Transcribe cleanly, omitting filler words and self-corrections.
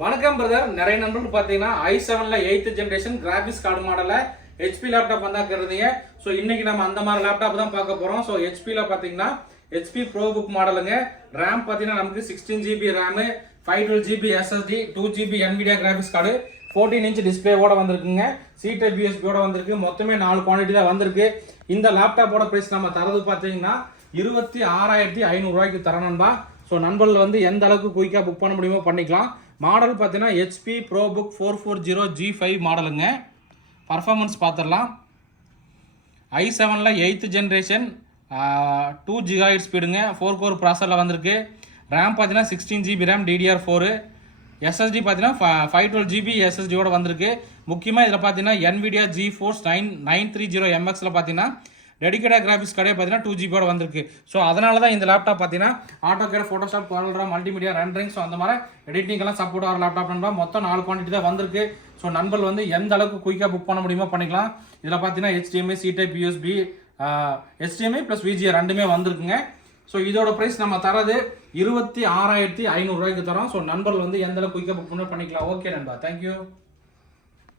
வணக்கம் பிரதர். நிறைய நண்பர்கள் பார்த்தீங்கன்னா i7ல 8th ஜெனரேஷன் கிராபிக்ஸ் கார்டு மாடல்ல HP லேப்டாப் வந்தாக்கிறீங்க. ஸோ இன்னைக்கு நம்ம அந்த மாதிரி லேப்டாப் தான் பார்க்க போறோம். ஸோ HPல பார்த்தீங்கன்னா HP ProBook மாடலுங்க. ரேம் பார்த்தீங்கன்னா நமக்கு 16GB RAM, 512GB SSD, 2GB NVIDIA graphics card, 14 inch டிஸ்பிளேவோட வந்திருக்குங்க. C-Type USB-யோட வந்திருக்கு. மொத்தமே 4 குவான்டிட்டி தான் வந்திருக்கு. இந்த லேப்டாப்போட பிரைஸ் நம்ம தரது பார்த்தீங்கன்னா 26,500 ரூபாய்க்கு தரணும்பா. ஸோ நண்பர்கள் வந்து எந்த அளவுக்கு குயிக்காக புக் பண்ண முடியுமோ பண்ணிக்கலாம். மாடல் பார்த்தீங்கன்னா HP ProBook 440G5 மாடலுங்க. பர்ஃபார்மன்ஸ் பார்த்துடலாம். i7ல 8th ஜென்ரேஷன் 2 GHz ஸ்பீடுங்க. 4 கோர் ப்ராசரில் வந்திருக்கு. ரேம் பார்த்தீங்கன்னா 16GB ரேம் DDR4, SSD பார்த்தீங்கன்னா 512GB SSDயோட வந்திருக்கு. முக்கியமாக இதில் பார்த்தீங்கன்னா NVIDIA GeForce 930MXல பார்த்தீங்கன்னா டெடிகேட்டட் கிராஃபிக்ஸ் கார்டே பார்த்தீங்கன்னா 2GBயோட வந்திருக்கு. ஸோ அதனால தான் இந்த லேப்டாப் பார்த்தீங்கன்னா AutoCAD, Photoshop, CorelDRAW, multimedia, rendering, so அந்த மாதிரி எடிட்டிங்கெல்லாம் சப்போர்ட் ஆகிற லேப்டாப் நண்பா. மொத்தம் 4 குவான்டிட்டி தான் வந்திருக்கு. ஸோ நண்பர்கள் வந்து எந்த அளவுக்கு குயிக்காக புக் பண்ண முடியுமோ பண்ணிக்கலாம். இதில் பார்த்தீங்கன்னா HDMI, C-Type USB, HDMI + VGA ரெண்டுமே வந்திருக்குங்க. ஸோ இதோட ப்ரைஸ் நம்ம தரது 26,500 ரூபாய்க்கு தரோம். ஸோ நண்பர்கள் வந்து எந்த அளவுக்கு குயிக்காக புக் பண்ண பண்ணிக்கலாம். ஓகே நண்பா, தேங்க்யூ.